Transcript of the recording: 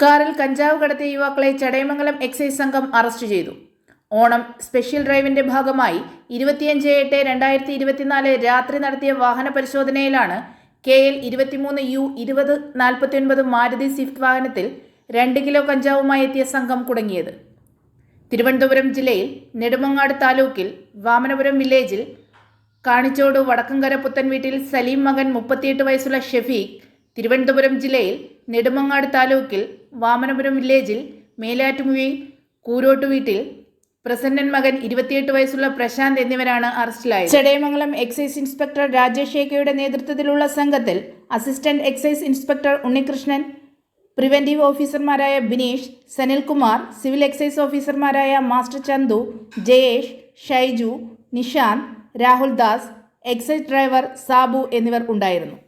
കാറിൽ കഞ്ചാവ് കടത്തിയ യുവാക്കളെ ചടയമംഗലം എക്സൈസ് സംഘം അറസ്റ്റ് ചെയ്തു. ഓണം സ്പെഷ്യൽ ഡ്രൈവിന്റെ ഭാഗമായി 25/8/2024 രാത്രി നടത്തിയ വാഹന പരിശോധനയിലാണ് KL 23U 2049 മാരുതി സ്വിഫ്റ്റ് വാഹനത്തിൽ 2 കിലോ കഞ്ചാവുമായി എത്തിയ സംഘം കുടുങ്ങിയത്. തിരുവനന്തപുരം ജില്ലയിൽ നെടുമങ്ങാട് താലൂക്കിൽ വാമനപുരം വില്ലേജിൽ കാണിച്ചോട് വടക്കങ്കര പുത്തൻവീട്ടിൽ സലീം മകൻ 38 വയസ്സുള്ള ഷെഫീഖ്, തിരുവനന്തപുരം ജില്ലയിൽ നെടുമങ്ങാട് താലൂക്കിൽ വാമനപുരം വില്ലേജിൽ മേലാറ്റുമുഴി കൂരോട്ടുവീട്ടിൽ പ്രസന്നൻ മകൻ 28 വയസ്സുള്ള പ്രശാന്ത് എന്നിവരാണ് അറസ്റ്റിലായത്. ചടയമംഗലം എക്സൈസ് ഇൻസ്പെക്ടർ രാജേഷ് ഏക്കയുടെ നേതൃത്വത്തിലുള്ള സംഘത്തിൽ assistant excise inspector Unnikrishnan, preventive ഓഫീസർമാരായ ബിനീഷ്, സനിൽകുമാർ, സിവിൽ എക്സൈസ് ഓഫീസർമാരായ master Chandu, Jayesh, Shaiju, Nishanth, Rahul Das, excise driver Sabu എന്നിവർ ഉണ്ടായിരുന്നു.